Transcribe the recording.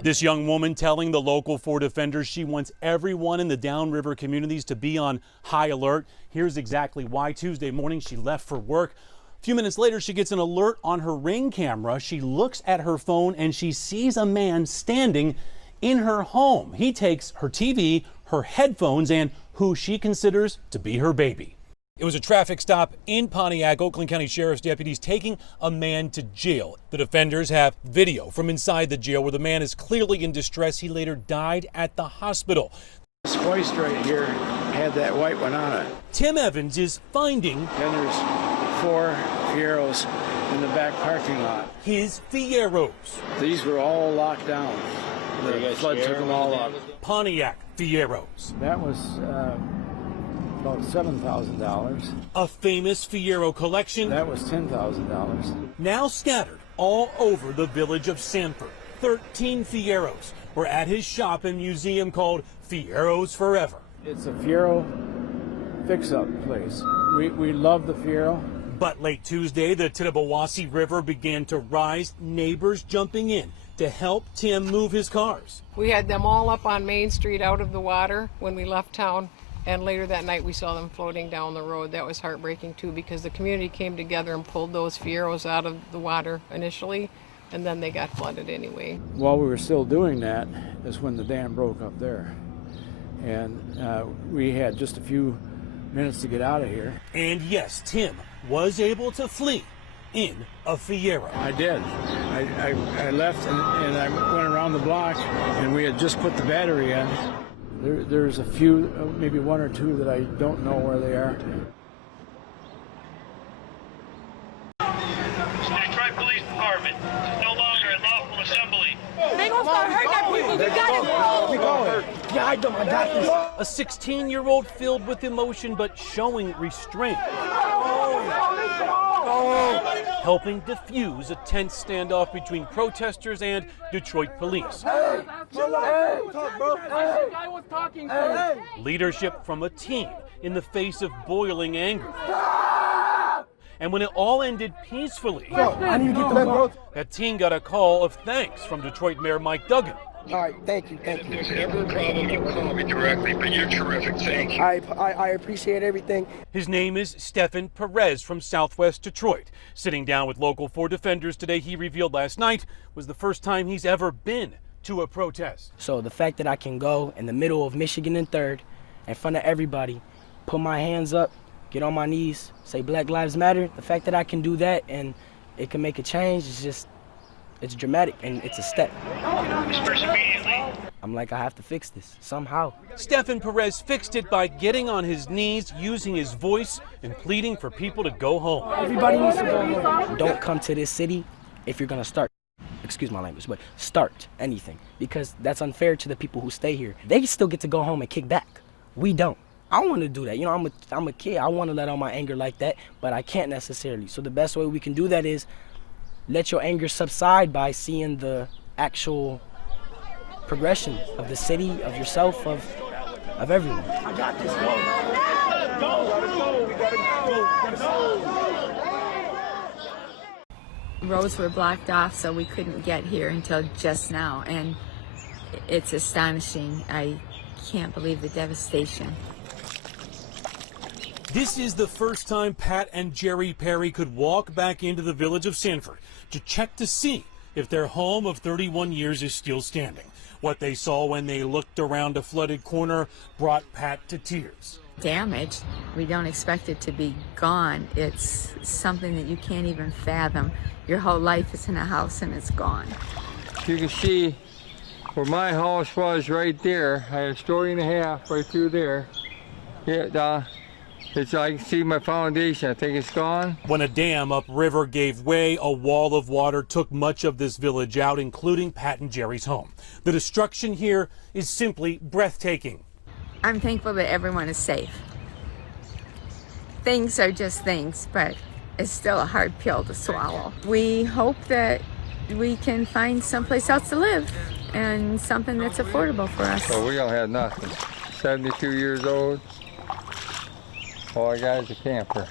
This young woman telling the local 4 defenders she wants everyone in the downriver communities to be on high alert. Here's exactly why. Tuesday morning, she left for work. A few minutes later, she gets an alert on her Ring camera. She looks at her phone and she sees a man standing in her home. He takes her TV, her headphones, and who she considers to be her baby. It was a traffic stop in Pontiac. Oakland County Sheriff's deputies taking a man to jail. The defenders have video from inside the jail where the man is clearly in distress. He later died at the hospital. This hoist right here had that white one on it. Tim Evans is finding. Then there's 4 Fieros in the back parking lot. His Fieros. These were all locked down. The flood took them all up. Pontiac Fieros. That was about $7,000. A famous Fiero collection. That was $10,000. Now scattered all over the village of Sanford. 13 Fieros were at his shop and museum called Fieros Forever. It's a Fiero fix-up place. We love the Fiero. But late Tuesday, the Tittabawassee River began to rise, neighbors jumping in to help Tim move his cars. We had them all up on Main Street out of the water when we left town. And later that night, we saw them floating down the road. That was heartbreaking, too, because the community came together and pulled those Fieros out of the water initially, and then they got flooded anyway. While we were still doing that is when the dam broke up there. And we had just a few minutes to get out of here. And yes, Tim was able to flee in a Fiero. I did. I left and I went around the block, and we had just put the battery in. There's a few, maybe 1 or 2 that I don't know where they are. Detroit Police Department is no longer a lawful assembly. They gonna start hurting our people. We got it. Yeah, I got this. A 16-year-old filled with emotion but showing restraint. Helping defuse a tense standoff between protesters and Detroit police. Leadership from a team in the face of boiling anger. And when it all ended peacefully, that team got a call of thanks from Detroit Mayor Mike Duggan. All right, thank you. If there's ever a problem, you call me directly, but you're terrific. Thank you. I appreciate everything. His name is Stephen Perez from Southwest Detroit. Sitting down with local 4 defenders today, he revealed last night was the first time he's ever been to a protest. So the fact that I can go in the middle of Michigan and 3rd, in front of everybody, put my hands up, get on my knees, say Black Lives Matter, the fact that I can do that and it can make a change is just, it's dramatic and it's a step. I'm like, I have to fix this somehow. Stephen Perez fixed it by getting on his knees, using his voice, and pleading for people to go home. Everybody needs to go home. Don't come to this city if you're gonna start, excuse my language, but start anything, because that's unfair to the people who stay here. They still get to go home and kick back. We don't. I want to do that. You know, I'm a kid. I want to let out my anger like that, but I can't necessarily. So the best way we can do that is let your anger subside by seeing the actual progression of the city, of yourself, of everyone. I got this. Roads were blocked off, so we couldn't get here until just now, and it's astonishing. I can't believe the devastation. This is the first time Pat and Jerry Perry could walk back into the village of Sanford to check to see if their home of 31 years is still standing. What they saw when they looked around a flooded corner brought Pat to tears. Damage, we don't expect it to be gone. It's something that you can't even fathom. Your whole life is in a house and it's gone. You can see where my house was right there. I had a story and a half right through there. Yeah, I can see my foundation. I think it's gone. When a dam upriver gave way, a wall of water took much of this village out, including Pat and Jerry's home. The destruction here is simply breathtaking. I'm thankful that everyone is safe. Things are just things, but it's still a hard pill to swallow. We hope that we can find someplace else to live and something that's affordable for us. So we don't have nothing. 72 years old. All I got is a camper.